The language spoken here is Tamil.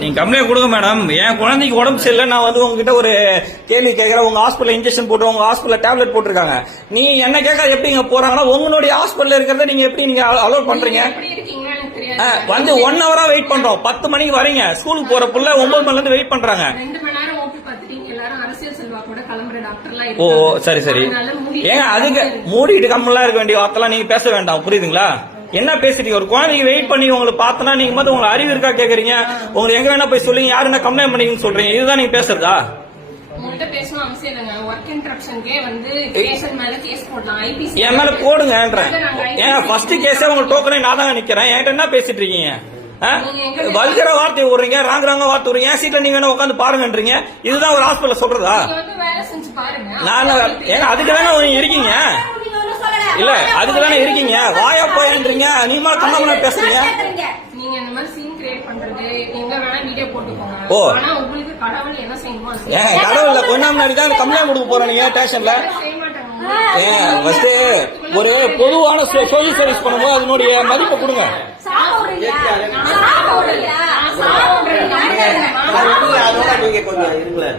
நீங்க கம்ப்ளைண்ட் கொடுங்க மேடம் என் குழந்தைக்கு உடம்பு சரியில்லை. நான் வந்து உங்ககிட்ட ஒரு கேள்வி கேட்கறேன். உங்க ஹாஸ்பிட்டல் இன்ஜெக்ஷன் போட்டு உங்க ஹாஸ்பிட்டல் டேப்லெட் போட்டிருக்காங்க. நீ என்ன கேட்க எப்படி இங்க போறாங்கன்னா உங்களுடைய ஹாஸ்பிட்டல் இருக்கிறத நீங்க எப்படி நீங்க அலோட் பண்றீங்க? வந்து ஒன் ஹவரா வெயிட் பண்றோம். பத்து மணிக்கு வரீங்க. ஸ்கூலுக்கு போற புள்ள ஒன்பது மணில இருந்து வெயிட் பண்றாங்க. ஓ. சரி சரி. ஏங்க அதுக்கு மூடிட்டு கம்மெல்லாம் இருக்க வேண்டிய வார்த்தைலாம் நீங்க பேச வேண்டாம். புரியுதுங்களா? என்ன பேசுறீங்க ஒரு குழந்தைக்கு வெயிட் பண்ணி உங்களுக்கு பார்த்தனா நீங்க மட்டும் உங்களுக்கு அறிவு இருக்கா கேக்குறீங்க? உங்களுக்கு எங்க வேணா போய் சொல்லுங்க யாரு என்ன கம்ப்ளைண்ட் பண்ணீங்கன்னு சொல்றீங்க. இதுதான் நீங்க பேசுறதா? என் மேல போடுங்கன்றேன். ஏன் ஃபர்ஸ்ட் கேஸே உங்க டோக்கனே நான் தான் நிக்கிறேன் என்கிட்ட என்ன பேசிட்டு இருக்கீங்க? வல்கிற வார்த்தை விடுறீங்க ராங்க ராங்க வார்த்தை விடுறீங்க என் சீட்ல நீங்க வேணா உட்காந்து பாருங்கன்றீங்க. இதுதான் ஒரு ஹாஸ்பிட்டல் சொல்றதா? நான் ஏங்க அதுக்கு தானே இருக்கீங்க? இல்ல அதுக்கு தானே இருக்கீங்க. வாயா போயன்றீங்க. நீமா கண்ணாமண்ணா பேசுறீங்க. நீங்க இந்த மாதிரி சீன் கிரியேட் பண்றது எங்க வேணா வீடியோ போட்டுக்கோங்க. ஓ. ஆனா உங்களுக்கு கடவுள் என்ன செய்யணுமோ அது ஏன். கடவுள்ல கொஞ்ச நாள் முன்னாடி தான் கம்ப்ளைண்ட் கொடுக்க போறோம் நீங்க ஸ்டேஷன்ல செய்ய மாட்டாங்க. ஏன் ஃபர்ஸ்ட் ஒரு பொதுவான சோசியல் சர்வீஸ் பண்ணும்போது அதனுடைய மதிப்பை கொடுங்க. அதோட நீங்க கொஞ்சம் இருங்களேன்.